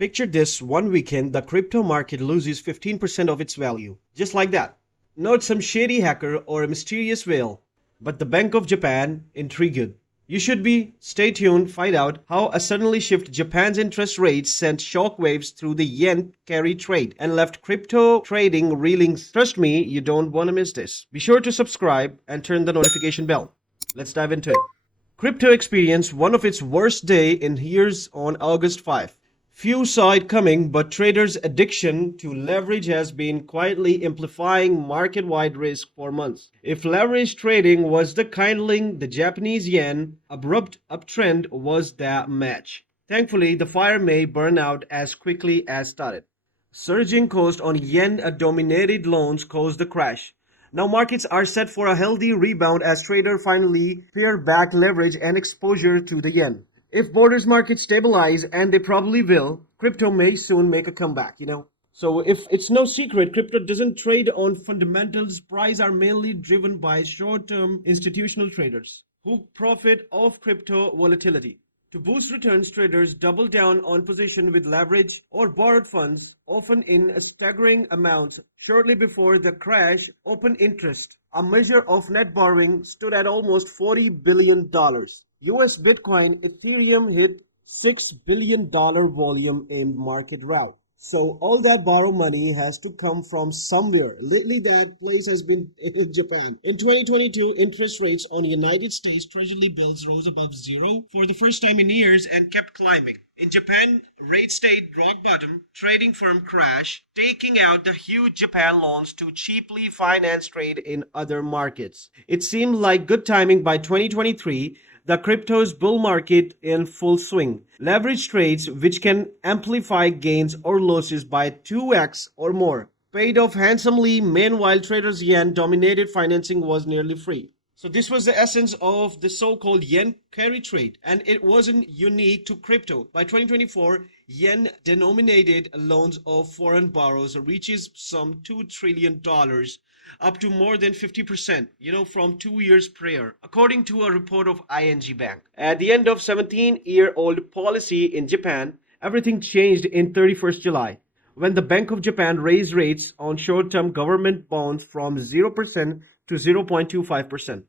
Picture this: one weekend, the crypto market loses 15% of its value. Just like that. Not some shady hacker or a mysterious whale, but the Bank of Japan intrigued. You should be. Stay tuned, find out how a suddenly shift Japan's interest rates sent shockwaves through the yen carry trade and left crypto trading reeling. Trust me, you don't want to miss this. Be sure to subscribe and turn the notification bell. Let's dive into it. Crypto experienced one of its worst day in years on August 5. Few saw it coming, but traders' addiction to leverage has been quietly amplifying market-wide risk for months. If leverage trading was the kindling, the Japanese yen abrupt uptrend was the match. Thankfully, the fire may burn out as quickly as started. Surging cost on yen-denominated loans caused the crash. Now markets are set for a healthy rebound as traders finally pare back leverage and exposure to the yen. If borders markets stabilize, and they probably will, crypto may soon make a comeback. So if it's no secret, crypto doesn't trade on fundamentals. Prices are mainly driven by short-term institutional traders who profit off crypto volatility. To boost returns, traders double down on position with leverage or borrowed funds, often in staggering amounts. Shortly before the crash, open interest, a measure of net borrowing, stood at almost $40 billion. US Bitcoin, Ethereum hit $6 billion volume in market rout. So all that borrow money has to come from somewhere. Lately, that place has been in Japan. In 2022, interest rates on United States Treasury bills rose above zero for the first time in years and kept climbing. In Japan, rates stayed rock bottom, trading firm crash, taking out the huge Japan loans to cheaply finance trade in other markets. It seemed like good timing. By 2023, the crypto's bull market in full swing. Leverage trades, which can amplify gains or losses by 2x or more, paid off handsomely. Meanwhile, traders' yen-dominated financing was nearly free. So this was the essence of the so-called yen carry trade, and it wasn't unique to crypto. By 2024, yen-denominated loans of foreign borrowers reaches some $2 trillion, up to more than 50%, from 2 years prior, according to a report of ING Bank. At the end of 17-year-old policy in Japan, everything changed in 31st July, when the Bank of Japan raised rates on short-term government bonds from 0% to 0.25%.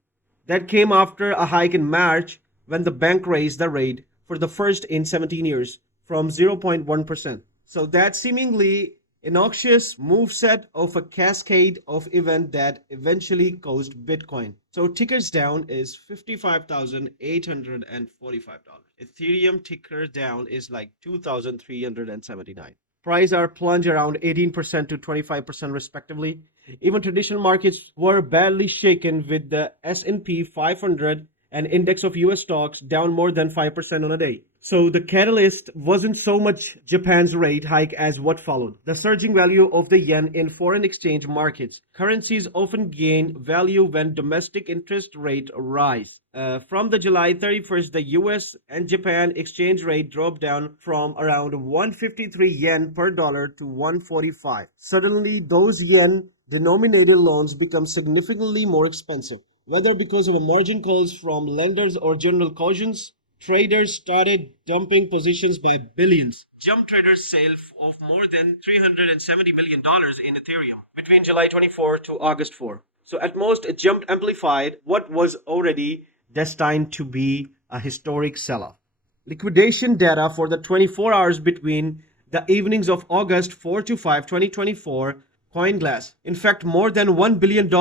That came after a hike in March, when the bank raised the rate for the first in 17 years from 0.1%. So that seemingly innocuous move set of a cascade of events that eventually caused Bitcoin. So tickers down is $55,845. Ethereum ticker down is like 2,379. Prices are plunged around 18% to 25% respectively. Even traditional markets were badly shaken, with the S&P 500 and index of US stocks down more than 5% on a day. So the catalyst wasn't so much Japan's rate hike as what followed: the surging value of the yen in foreign exchange markets. Currencies often gain value when domestic interest rates rise. From the July 31st, the US and Japan exchange rate dropped down from around 153 yen per dollar to 145. Suddenly, those yen-denominated loans become significantly more expensive. Whether because of margin calls from lenders or general cautions, traders started dumping positions by billions. Jump traders sale of more than $370 million in Ethereum between July 24 to August 4. So at most, it jumped amplified what was already destined to be a historic sell-off. Liquidation data for the 24 hours between the evenings of August 4 to 5, 2024, CoinGlass. In fact, more than $1 billion in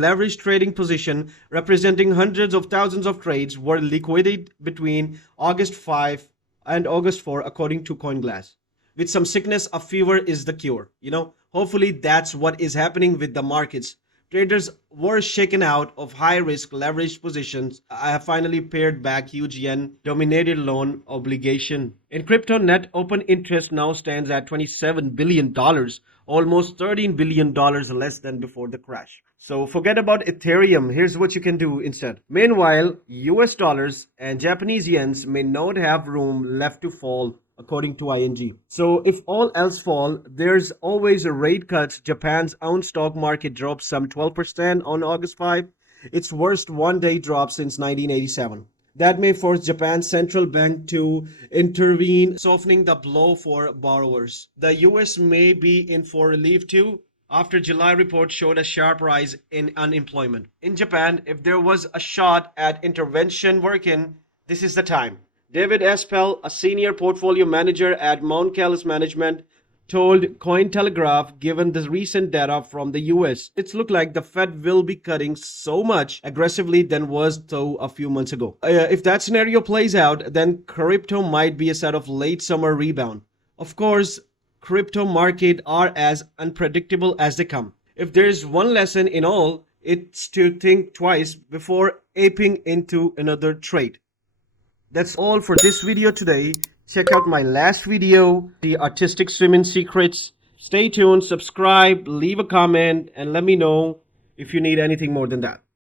leveraged trading position, representing hundreds of thousands of trades, were liquidated between August 5 and August 4, according to CoinGlass. With some sickness, a fever is the cure. Hopefully that's what is happening with the markets. Traders were shaken out of high-risk leveraged positions. I have finally pared back huge yen-dominated loan obligation. In crypto, net open interest now stands at $27 billion, almost $13 billion less than before the crash. So forget about Ethereum. Here's what you can do instead. Meanwhile, US dollars and Japanese yens may not have room left to fall, according to ING. So if all else fall, there's always a rate cut. Japan's own stock market dropped some 12% on August 5, its worst one-day drop since 1987. That may force Japan's central bank to intervene, softening the blow for borrowers. The US may be in for relief too, after July report showed a sharp rise in unemployment. In Japan, if there was a shot at intervention working, this is the time. David Espel, a senior portfolio manager at Mount Callis Management, told Cointelegraph, given the recent data from the US, it's looked like the Fed will be cutting so much aggressively than was so a few months ago. If that scenario plays out, then crypto might be a set of late summer rebound. Of course, crypto market are as unpredictable as they come. If there's one lesson in all, it's to think twice before aping into another trade. That's all for this video today. Check out my last video, the artistic swimming secrets. Stay tuned, subscribe, leave a comment, and let me know if you need anything more than that.